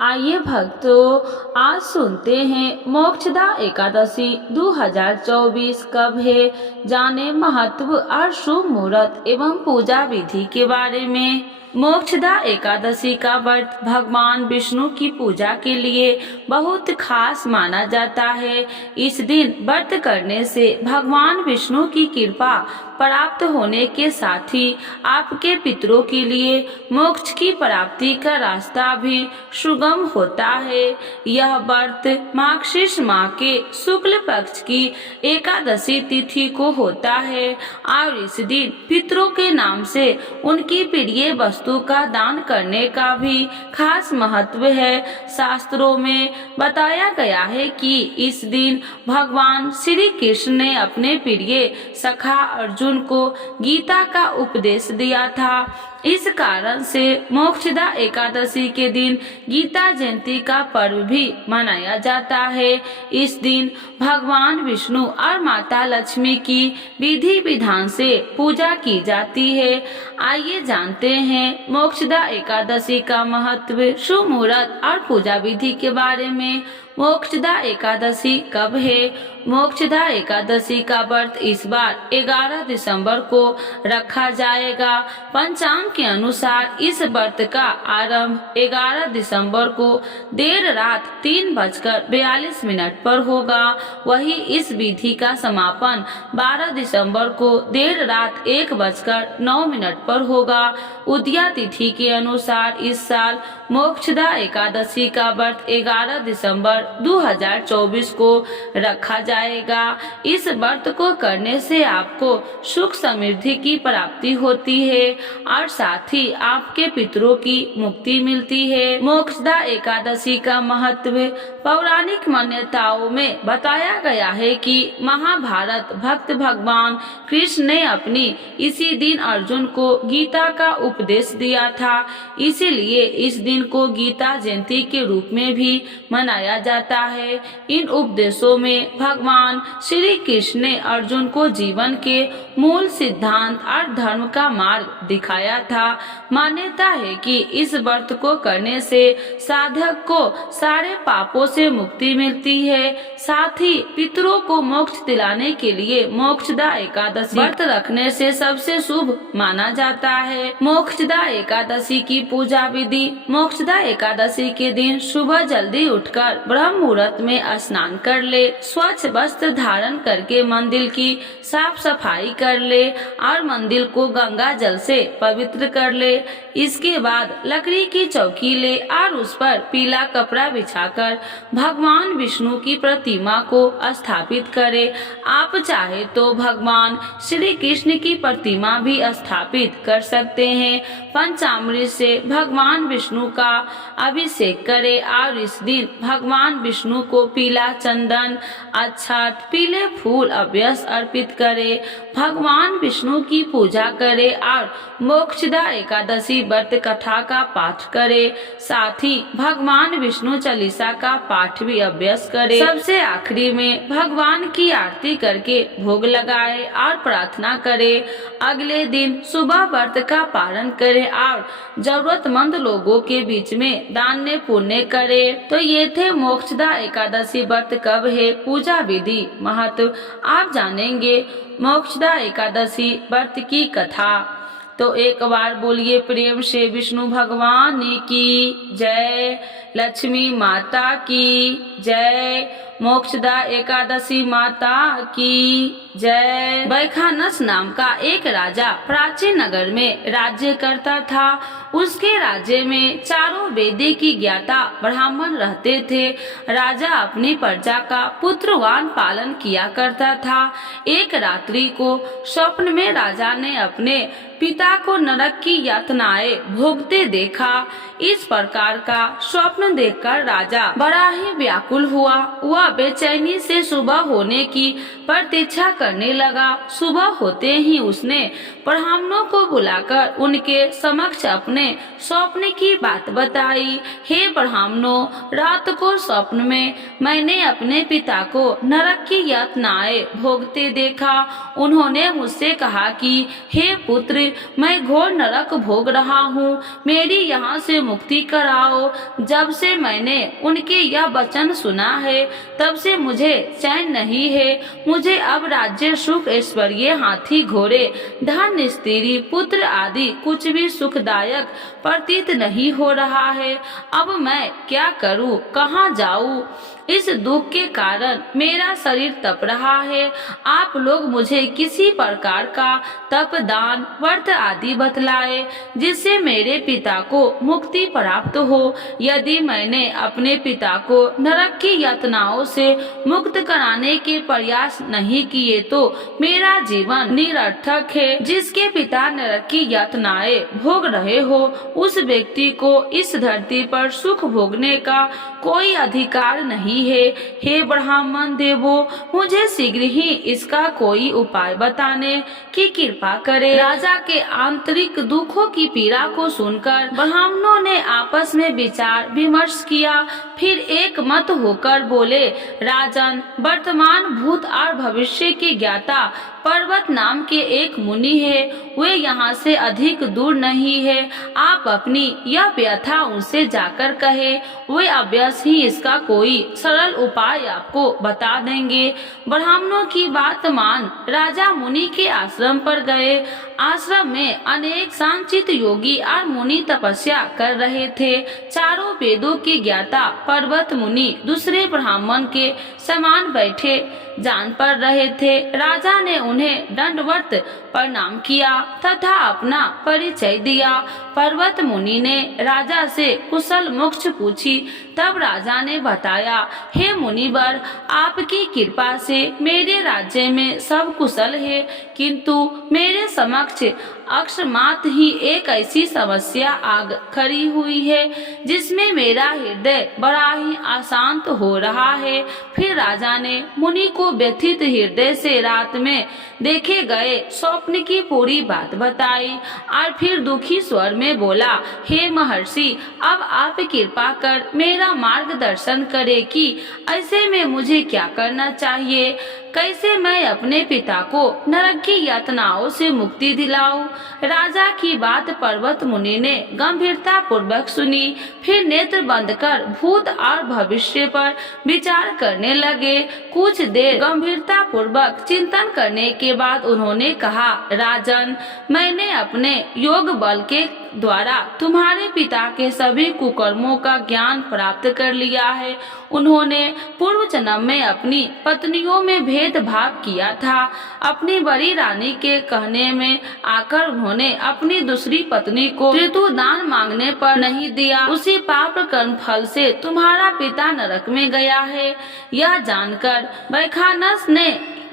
आइए भक्तों, आज सुनते हैं मोक्षदा एकादशी 2024 कब है। जाने महत्व और शुभ मुहूर्त एवं पूजा विधि के बारे में। मोक्षदा एकादशी का व्रत भगवान विष्णु की पूजा के लिए बहुत खास माना जाता है। इस दिन व्रत करने से भगवान विष्णु की कृपा प्राप्त होने के साथ ही आपके पितरों के लिए मोक्ष की प्राप्ति का रास्ता भी सुगम होता है। यह व्रत मार्गशीर्ष माह के शुक्ल पक्ष की एकादशी तिथि को होता है और इस दिन पितरों के नाम से उनकी प्रिय वस्तु का दान करने का भी खास महत्व है। शास्त्रों में बताया गया है कि इस दिन भगवान श्री कृष्ण ने अपने प्रिय सखा अर्जुन को गीता का उपदेश दिया था। इस कारण से मोक्षदा एकादशी के दिन गीता जयंती का पर्व भी मनाया जाता है। इस दिन भगवान विष्णु और माता लक्ष्मी की विधि विधान से पूजा की जाती है। आइए जानते हैं मोक्षदा एकादशी का महत्व, शुभ मुहूर्त और पूजा विधि के बारे में। मोक्षदा एकादशी कब है? मोक्षदा एकादशी का व्रत इस बार 11 दिसंबर को रखा जाएगा। पंचांग के अनुसार इस व्रत का आरंभ 11 दिसंबर को देर रात 3:42 पर होगा। वही इस विधि का समापन 12 दिसंबर को देर रात 1:09 पर होगा। उदया तिथि के अनुसार इस साल मोक्षदा एकादशी का व्रत 11 दिसंबर 2024 को रखा जाएगा। इस व्रत को करने से आपको सुख समृद्धि की प्राप्ति होती है और साथ ही आपके पितरों की मुक्ति मिलती है। मोक्षदा एकादशी का महत्व पौराणिक मान्यताओं में बताया गया है कि महाभारत भक्त भगवान कृष्ण ने अपनी इसी दिन अर्जुन को गीता का उपदेश दिया था। इसीलिए इस दिन को गीता जयंती के रूप में भी मनाया जाता है। इन उपदेशों में भगवान श्री कृष्ण ने अर्जुन को जीवन के मूल सिद्धांत और धर्म का मार्ग दिखाया था। मान्यता है कि इस व्रत को करने से साधक को सारे पापों से मुक्ति मिलती है। साथ ही पितरों को मोक्ष दिलाने के लिए मोक्षदा एकादशी व्रत रखने से सबसे शुभ माना जाता है। मोक्षदा एकादशी की पूजा विधि। मोक्षदा एकादशी के दिन सुबह जल्दी उठकर ब्रह्म मुहूर्त में स्नान कर ले, स्वच्छ वस्त्र धारण करके मंदिर की साफ सफाई कर ले और मंदिर को गंगा जल से पवित्र कर ले। इसके बाद लकड़ी की चौकी ले और उस पर पीला कपड़ा बिछाकर भगवान विष्णु की प्रतिमा को स्थापित करे। आप चाहे तो भगवान श्री कृष्ण की प्रतिमा भी स्थापित कर सकते हैं। पंचामृत से भगवान विष्णु का अभिषेक करे और इस दिन भगवान विष्णु को पीला चंदन, अक्षत, पीले फूल अभ्यस अर्पित करे। भगवान विष्णु की पूजा करे और मोक्षदा एकादशी व्रत कथा का पाठ करे। साथ ही भगवान विष्णु चालीसा का पाठ भी अभ्यास करे। सबसे आखिरी में भगवान की आरती करके भोग लगाए और प्रार्थना करे। अगले दिन सुबह व्रत का पालन करे और जरूरतमंद लोगों के बीच में दान पुण्य करे। तो ये थे मोक्षदा एकादशी व्रत कब है, पूजा विधि, महत्व। आप जानेंगे मोक्षदा एकादशी व्रत की कथा। तो एक बार बोलिए प्रेम से विष्णु भगवान की जय, लक्ष्मी माता की जय, मोक्षदा एकादशी माता की जय। वैखानस नाम का एक राजा प्राचीन नगर में राज्य करता था। उसके राज्य में चारों वेदों की ज्ञाता ब्राह्मण रहते थे। राजा अपनी प्रजा का पुत्रवान पालन किया करता था। एक रात्रि को स्वप्न में राजा ने अपने पिता को नरक की यातनाएं भोगते देखा। इस प्रकार का स्वप्न देखकर राजा बड़ा ही व्याकुल हुआ। वह बेचैनी से सुबह होने की प्रतीक्षा करने लगा। सुबह होते ही उसने ब्राह्मणों को बुलाकर उनके समक्ष अपने उन्हें स्वप्न की बात बताई। हे ब्राह्मणों, रात को स्वप्न में मैंने अपने पिता को नरक की यातनाएं भोगते देखा। उन्होंने मुझसे कहा कि हे पुत्र, मैं घोर नरक भोग रहा हूँ, मेरी यहाँ से मुक्ति कराओ। जब से मैंने उनके यह वचन सुना है तब से मुझे चैन नहीं है। मुझे अब राज्य, सुख, ऐश्वर्य, हाथी घोड़े, धन, स्त्री, पुत्र आदि कुछ भी सुखदायक प्रतीत नहीं हो रहा है। अब मैं क्या करूं, कहाँ जाऊं? इस दुख के कारण मेरा शरीर तप रहा है। आप लोग मुझे किसी प्रकार का तप, दान, व्रत आदि बतलाए जिससे मेरे पिता को मुक्ति प्राप्त हो। यदि मैंने अपने पिता को नरक की यातनाओं से मुक्त कराने के प्रयास नहीं किए तो मेरा जीवन निरर्थक है। जिसके पिता नरक की यातनाएं भोग रहे हो उस व्यक्ति को इस धरती पर सुख भोगने का कोई अधिकार नहीं है। हे ब्राह्मण देवों, मुझे शीघ्र ही इसका कोई उपाय बताने की कृपा करें। राजा के आंतरिक दुखों की पीड़ा को सुनकर ब्राह्मणों ने आपस में विचार विमर्श किया। फिर एक मत होकर बोले, राजन, वर्तमान, भूत और भविष्य के ज्ञाता पर्वत नाम के एक मुनि है। वे यहाँ से अधिक दूर नहीं है। आप अपनी यह व्यथा उनसे जाकर कहे, वे अवश्य ही इसका कोई सरल उपाय आपको बता देंगे। ब्राह्मणों की बात मान राजा मुनि के आश्रम पर गए। आश्रम में अनेक सांचित योगी और मुनि तपस्या कर रहे थे। चारों वेदों के ज्ञाता पर्वत मुनि दूसरे ब्राह्मण के समान बैठे जान पड़ रहे थे। राजा ने उन्हें दंडवत प्रणाम किया तथा अपना परिचय दिया। पर्वत मुनि ने राजा से कुशल मोक्ष पूछी। तब राजा ने बताया, हे मुनिवर, आपकी कृपा से मेरे राज्य में सब कुशल है, किंतु मेरे समक्ष अकस्मात ही एक ऐसी समस्या आग खड़ी हुई है जिसमें मेरा हृदय बड़ा ही अशांत हो रहा है। फिर राजा ने मुनि को व्यथित हृदय से रात में देखे गए स्वप्न की पूरी बात बताई और फिर दुखी स्वर में बोला, हे महर्षि, अब आप कृपा कर मेरा मार्गदर्शन करें कि ऐसे में मुझे क्या करना चाहिए, कैसे मैं अपने पिता को नरक की यातनाओं से मुक्ति दिलाऊं। राजा की बात पर्वत मुनि ने गंभीरता पूर्वक सुनी। फिर नेत्र बंद कर भूत और भविष्य पर विचार करने लगे। कुछ देर गंभीरता पूर्वक चिंतन करने के बाद उन्होंने कहा, राजन, मैंने अपने योग बल के द्वारा तुम्हारे पिता के सभी कुकर्मों का ज्ञान प्राप्त कर लिया है। उन्होंने पूर्व जन्म में अपनी पत्नियों में भेदभाव किया था। अपनी बड़ी रानी के कहने में आकर उन्होंने अपनी दूसरी पत्नी को ऋतुदान मांगने पर नहीं दिया। उसी पाप कर्म फल से तुम्हारा पिता नरक में गया है। यह जानकर वैखानस ने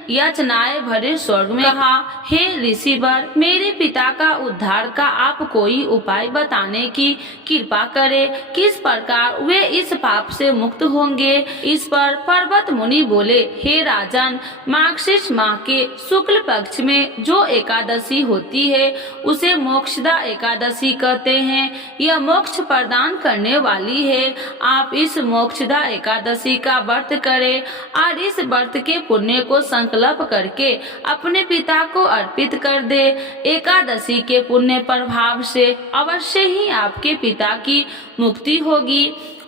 याचनाएं भरे स्वर्ग में कहा, हे ऋषिवर, मेरे पिता का उद्धार का आप कोई उपाय बताने की कृपा करें। किस प्रकार वे इस पाप से मुक्त होंगे। इस पर पर्वत मुनि बोले, हे राजन, मार्गशीर्ष माह के शुक्ल पक्ष में जो एकादशी होती है उसे मोक्षदा एकादशी कहते हैं। यह मोक्ष प्रदान करने वाली है। आप इस मोक्षदा एकादशी का व्रत करें और इस व्रत के पुण्य को संकल्प करके अपने पिता को अर्पित कर दे। एकादशी के पुण्य प्रभाव से अवश्य ही आपके पिता की मुक्ति होगी।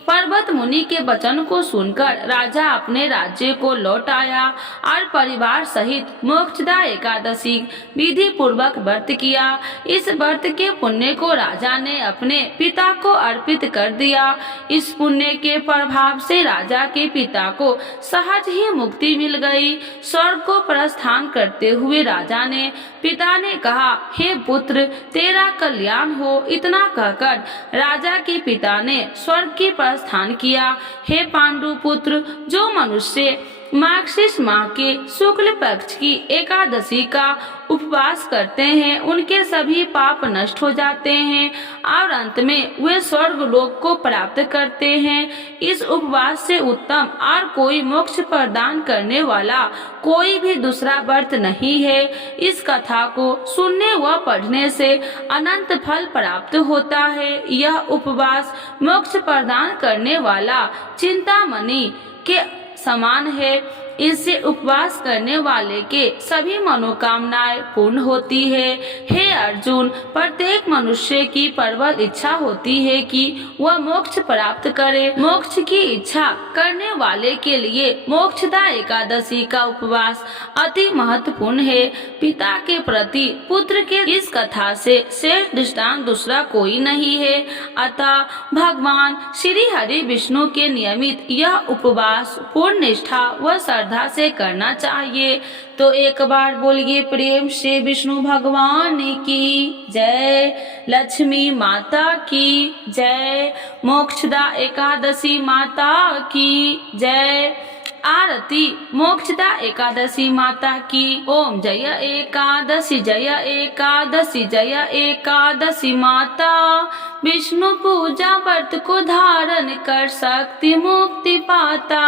पर्वत मुनि के वचन को सुनकर राजा अपने राज्य को लौट आया और परिवार सहित मोक्षदा एकादशी विधि पूर्वक व्रत किया। इस व्रत के पुण्य को राजा ने अपने पिता को अर्पित कर दिया। इस पुण्य के प्रभाव से राजा के पिता को सहज ही मुक्ति मिल गई। स्वर्ग को प्रस्थान करते हुए राजा ने पिता ने कहा, हे पुत्र, तेरा कल्याण हो। इतना कहकर राजा के पिता ने स्वर्ग की प्रस्थान किया। हे पांडु पुत्र, जो मनुष्य मार्गशीर्ष माह के शुक्ल पक्ष की एकादशी का उपवास करते हैं उनके सभी पाप नष्ट हो जाते हैं और अंत में वे स्वर्ग लोक को प्राप्त करते हैं। इस उपवास से उत्तम और कोई मोक्ष प्रदान करने वाला कोई भी दूसरा व्रत नहीं है। इस कथा को सुनने व पढ़ने से अनंत फल प्राप्त होता है। यह उपवास मोक्ष प्रदान करने वाला चिंतामणि के समान है। इससे उपवास करने वाले के सभी मनोकामनाएं पूर्ण होती है। हे अर्जुन, प्रत्येक मनुष्य की प्रबल इच्छा होती है कि वह मोक्ष प्राप्त करे। मोक्ष की इच्छा करने वाले के लिए मोक्षदा एकादशी का उपवास अति महत्वपूर्ण है। पिता के प्रति पुत्र के इस कथा से श्रेष्ठ दृष्टांत दूसरा कोई नहीं है। अतः भगवान श्री हरि विष्णु के नियमित यह उपवास पूर्ण निष्ठा व श्रद्धा से करना चाहिए। तो एक बार बोलिए प्रेम से विष्णु भगवान की जय, लक्ष्मी माता की जय, मोक्षदा एकादशी माता की जय। आरती मोक्षदा एकादशी माता की। ओम जय एकादशी जय एकादशी जय एकादशी माता। विष्णु पूजा व्रत को धारण कर शक्ति मुक्ति पाता।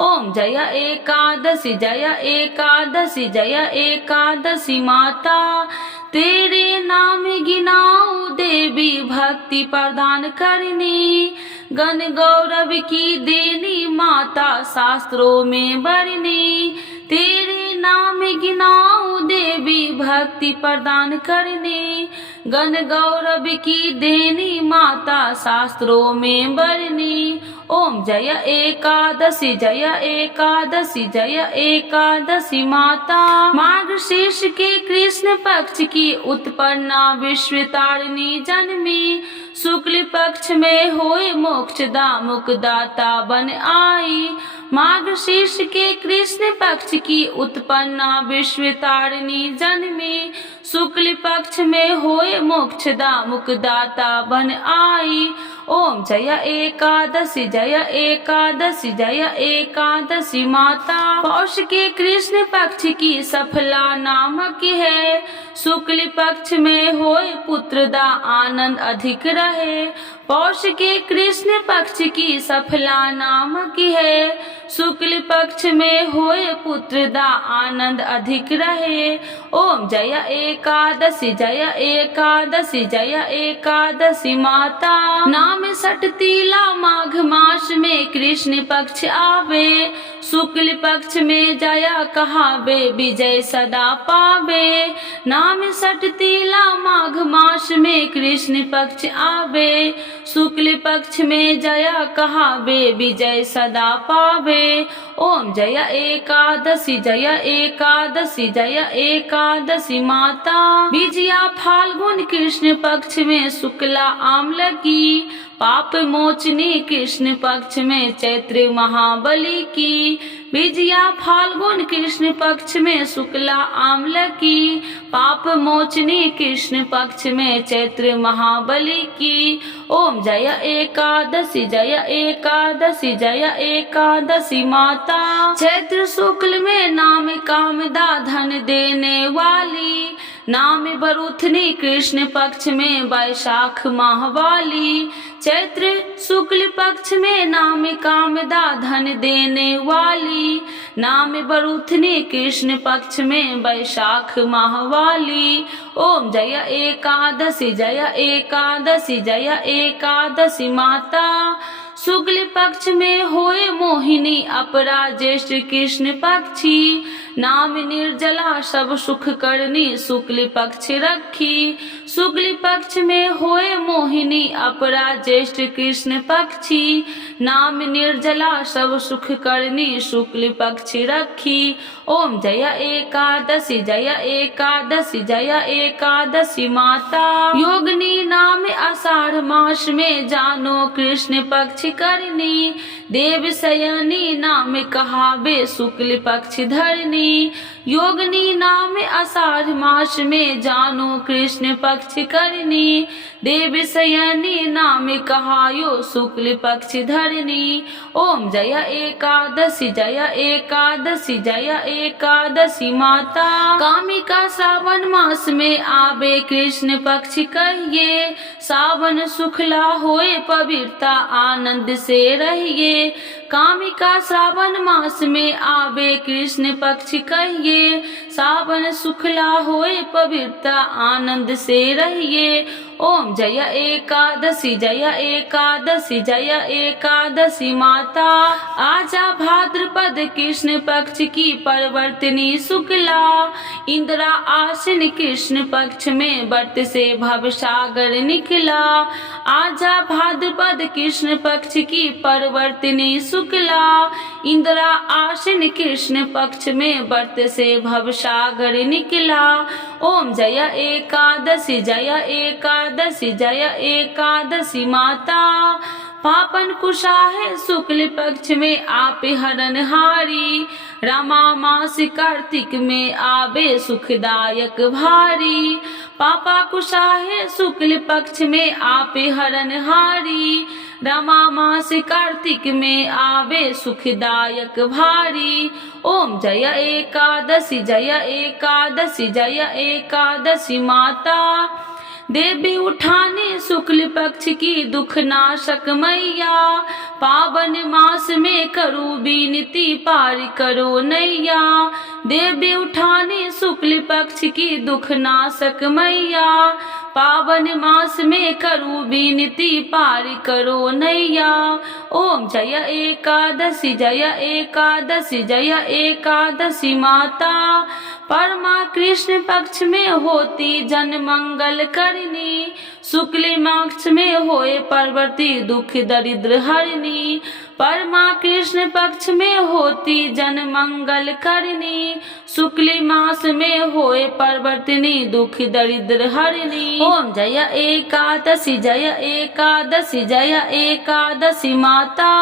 ओम जय एकादशी जय एकादशी जय एकादशी माता। तेरे नाम गिनाऊं देवी भक्ति प्रदान करनी, गण गौरव की देनी माता शास्त्रों में बरनी। तेरे नाम गिनाऊं देवी भक्ति प्रदान करनी, गण गौरव की देनी माता शास्त्रों में बरनी। ओम जय एकादशी जय एकादशी जय एकादशी माता। मार्गशीर्ष के कृष्ण पक्ष की उत्पन्ना विश्वतारिणी जन्मी, शुक्ल पक्ष में होए मोक्षदा मुक्तिदाता बन आई। मार्गशीर्ष के कृष्ण पक्ष की उत्पन्ना विश्वतारिणी जन्मी, शुक्ल पक्ष में होए मोक्षदा मुक्तिदाता बन आई। ओम जय एकादशी जय एकादशी जय एकादशी माता। पौष के कृष्ण पक्ष की सफला नामक है, शुक्ल पक्ष में होए पुत्रदा आनंद अधिक रहे। पौष के कृष्ण पक्ष की सफला नामक है, शुक्ल पक्ष में होए पुत्रदा आनंद अधिक रहे। ओम जय एकादशी जय एकादशी जय एकादशी माता। नाम सटतीला माघ मास में कृष्ण पक्ष आवे, शुक्ल पक्ष में जया कहावे विजय सदा पावे। नाम सटतीला माघ मास में कृष्ण पक्ष आवे, शुक्ल पक्ष में जया कहावे विजय सदा पावे। ओम जय एकादशी जय एकादशी जय एकादशी माता। विजया फाल्गुन कृष्ण पक्ष में शुक्ला आम्ल की, पाप मोचनी कृष्ण पक्ष में चैत्र महाबली की। विजया फाल्गुन कृष्ण पक्ष में शुक्ला आम्ल की, पाप मोचनी कृष्ण पक्ष में चैत्र महाबली की। ओम जय एकादशी जय एकादशी जय एकादशी माता। चैत्र शुक्ल में नाम कामदा धन देने वाली, नाम बरुथनी कृष्ण पक्ष में वैशाख माह वाली। चैत्र शुक्ल पक्ष में नाम कामदा धन देने वाली, नाम बरुथनी कृष्ण पक्ष में वैशाख माह वाली। ओम जय एकादशी जय एकादशी जय एकादशी माता। शुक्ल पक्ष में होए मोहिनी अपरा ज्येष्ठ कृष्ण पक्षी, नाम निर्जला सब सुख करनी शुक्ल पक्ष रखी। शुक्ल पक्ष में होए मोहिनी अपरा ज्येष्ठ कृष्ण पक्षी, नाम निर्जला सब सुख करनी शुक्ल पक्ष रखी। ओम जय एकादशी जय एकादशी जय एकादशी माता। योगिनी नाम आषाढ़ मास में जानो कृष्ण पक्ष करनी, देव शयनी नाम कहावे शुक्ल पक्ष धरनी। योगनी नाम आषाढ़ मास में जानो कृष्ण पक्ष करनी, देव शयनी नाम कहायो शुक्ल पक्ष धरनी। ओम जय एकादशी जय एकादशी जय एकादशी माता। कामिका श्रावण मास में आवे कृष्ण पक्ष कहिए, सावन सुखला होए पवित्रता आनंद से रहिए। कामिका श्रावण मास में आवे कृष्ण पक्ष कहिए, सावन सुखला होए पवित्रता आनंद से रहिए। ओम जय एकादशी जय एकादशी जय एकादशी माता। आजा भाद्रपद कृष्ण पक्ष की परिवर्तनी शुक्ला, इंदिरा आसीन कृष्ण पक्ष में व्रत से भवसागर निकला। आजा भाद्रपद कृष्ण पक्ष की परिवर्तनी शुक्ला, इंदिरा आसीन कृष्ण पक्ष में व्रत से भवसागर निकला। ओम जय एकादशी जय एकादशी जय एकादशी माता। पापन कुशाहे शुक्ल पक्ष में आपे हरणहारी, रमा मास कार्तिक में आवे सुखदायक भारी। पापा कुशाहे शुक्ल पक्ष में आपे हरणहारी, रमा मास कार्तिक में आवे सुखदायक भारी। ओम जय एकादशी जय एकादशी जय एकादशी माता। देवी उठाने शुक्ल पक्ष की दुख नाशक मैया, पावन मास में करो विनती पार करो नैया। देवी उठाने शुक्ल पक्ष की दुख नाशक मैया, पावन मास में करो विनती पार करो नैया। ओम जय एकादशी जय एकादशी जय एकादशी माता। परमा कृष्ण पक्ष में होती जन मंगल करनी, शुक्ल मास में होए परवर्ती दुख दरिद्र हरनी। परमा कृष्ण पक्ष में होती जन मंगल करनी, शुक्ल मास में होए परवर्तनी दुख दरिद्र हरनी। ओम जय एकादशी जय एकादशी जय एकादशी माता।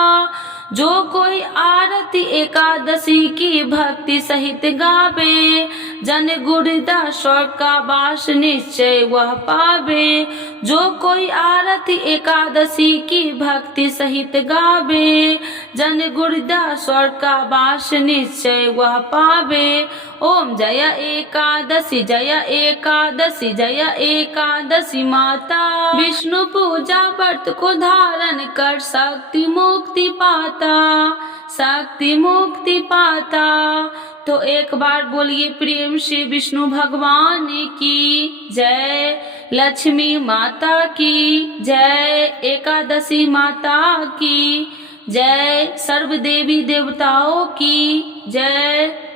जो कोई आरती एकादशी की भक्ति सहित गावे, जन गुरुदा स्वर्ग का वास निश्चय वह पावे। जो कोई आरती एकादशी की भक्ति सहित गावे, जन गुरुदा स्वर्ग का वास निश्चय वह पावे। ओम जय एकादशी जय एकादशी जय एकादशी माता। विष्णु पूजा व्रत को धारण कर शक्ति मुक्ति पाता, शक्ति मुक्ति पाता। तो एक बार बोलिए प्रेम से विष्णु भगवान की जय, लक्ष्मी माता की जय, एकादशी माता की जय, सर्व देवी देवताओं की जय।